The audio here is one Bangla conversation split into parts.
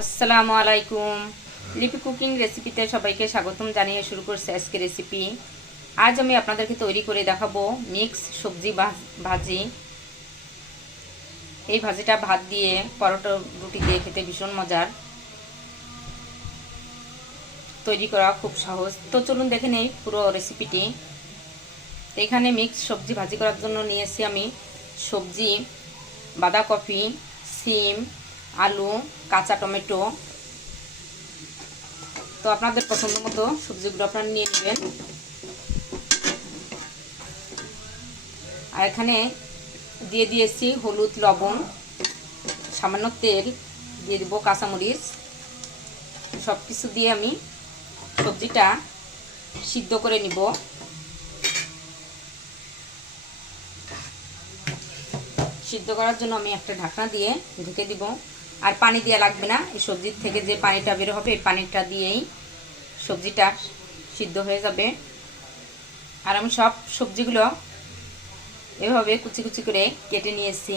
আসসালামু আলাইকুম। লিপি কুকিং রেসিপিতে সবাইকে স্বাগতম জানিয়ে শুরু করছি আজকে রেসিপি। আজ আমি আপনাদেরকে তৈরি করে দেখাবো মিক্স সবজি ভাজি। এই ভাজিটা ভাত দিয়ে, পরোটা, রুটি দিয়ে খেতে ভীষণ মজার। তৈরি করা খুব সহজ। তো চলুন দেখে নেই পুরো রেসিপিটি। তো এখানে মিক্স সবজি ভাজি করার জন্য নিয়েছি আমি সবজি, বাঁধাকপি, সিম, আলু, কাঁচা টমেটো। তো আপনাদের পছন্দ মতো সবজিগুলো আপনারা নিয়ে নেবেন। আর এখানে দিয়ে দিয়েছি হলুদ, লবণ, সামান্য তেল, দিয়ে দেবো কাঁচামরিচ। সব কিছু দিয়ে আমি সবজিটা সিদ্ধ করে নিব। সিদ্ধ করার জন্য আমি একটা ঢাকনা দিয়ে ঢেকে দিব। আর পানি দেওয়া লাগবে না, এই সবজির থেকে যে পানিটা বের হবে এই পানিটা দিয়েই সবজিটা সিদ্ধ হয়ে যাবে। আর আমি সব সবজিগুলো এভাবে কুচি কুচি করে কেটে নিয়েছি।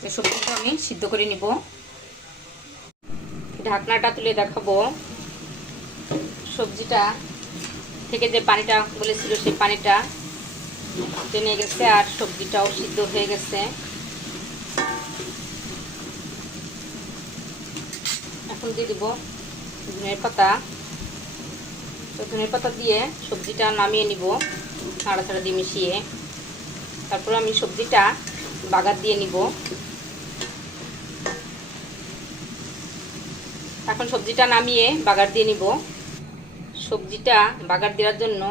তো সবজিগুলো আমি সিদ্ধ করে নিব। ঢাকনাটা তুলে দেখাবো সবজিটা থেকে যে পানিটা বলেছিল সেই পানিটা টেনে গেছে আর সবজিটাও সিদ্ধ হয়ে গেছে। এখন দিয়ে দিব ধনের পাতা। তো ধনের পাতা দিয়ে সবজিটা নামিয়ে নিব নাড়াচাড়া দিয়ে মিশিয়ে। তারপর আমি সবজিটা বাগার দিয়ে নিব। এখন সবজিটা নামিয়ে বাগার দিয়ে নিব। সবজিটা বাগার দেওয়ার জন্য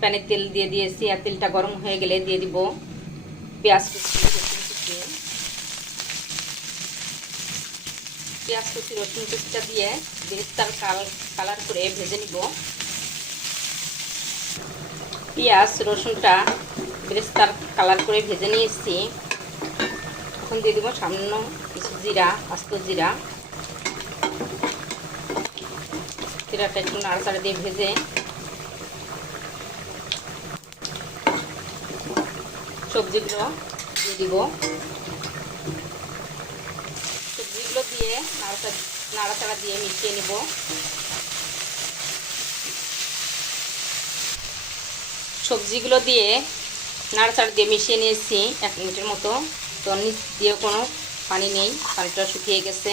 প্যানে তেল দিয়ে দিয়েছি। আর তেলটা গরম হয়ে গেলে দিয়ে দিব পেঁয়াজ কুচি, রসুন কুচি। পেঁয়াজ কুচি, রসুন কুচিটা দিয়ে বেরেস্তার কালার করে ভেজে নিব। পেঁয়াজ রসুনটা বেরেস্তার কালার করে ভেজে নিয়েছি। এখন দিয়ে দেবো সামান্য কিছু জিরা, আস্ত জিরা। জিরাটা একটু নাড়াচাড়া দিয়ে ভেজে সবজিগুলো দিয়ে দিব। সবজিগুলো দিয়ে নাড়াচাড়া দিয়ে মিশিয়ে নিব। সবজিগুলো দিয়ে নাড়াচাড়া দিয়ে মিশিয়ে নিয়েছি 1 মিনিটের মতো। তো নিচ দিয়ে কোনো পানি নেই, পানিটা শুকিয়ে গেছে।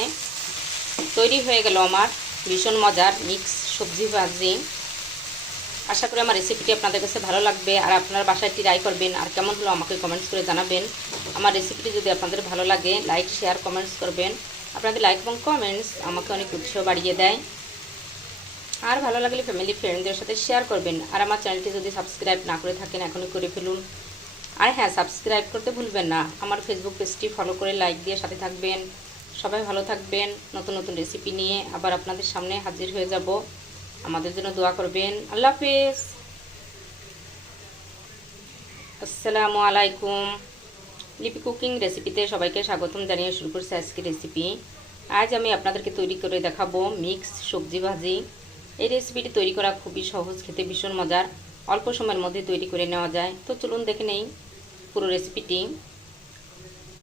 তৈরি হয়ে গেল আমার ভীষণ মজার মিক্স সবজি ভাজি। আশা করি আমার রেসিপিটি আপনাদের কাছে ভালো লাগবে আর আপনারা বাসায় ট্রাই করবেন। আর কেমন হলো আমাকে কমেন্টস করে জানাবেন। আমার রেসিপিটি যদি আপনাদের ভালো লাগে লাইক, শেয়ার, কমেন্টস করবেন। আপনাদের লাইক এবং কমেন্টস আমাকে অনেক উৎসাহ বাড়িয়ে দেয়। আর ভালো লাগলে ফ্যামিলি ফ্রেন্ডদের সাথে শেয়ার করবেন। আর আমার চ্যানেলটি যদি সাবস্ক্রাইব না করে থাকেন এখনই করে ফেলুন। আর হ্যাঁ, সাবস্ক্রাইব করতে ভুলবেন না। আমার ফেসবুক পেজটি ফলো করে লাইক দিয়ে সাথে থাকবেন। সবাই ভালো থাকবেন। নতুন নতুন রেসিপি নিয়ে আবার আপনাদের সামনে হাজির হয়ে যাব। আমাদের জন্য দোয়া করবেন। আল্লাহ হাফেজ। আসসালামু আলাইকুম। লিপি কুকিং রেসিপিতে সবাইকে স্বাগতম জানিয়ে শুরু করছি আজকের রেসিপি। আজ আমি আপনাদেরকে তৈরি করে দেখাবো মিক্স সবজি ভাজি। এই রেসিপিটি তৈরি করা খুবই সহজ, খেতে ভীষণ মজার, অল্প সময়ের মধ্যে তৈরি করে নেওয়া যায়। তো চলুন দেখে নেই পুরো রেসিপিটি।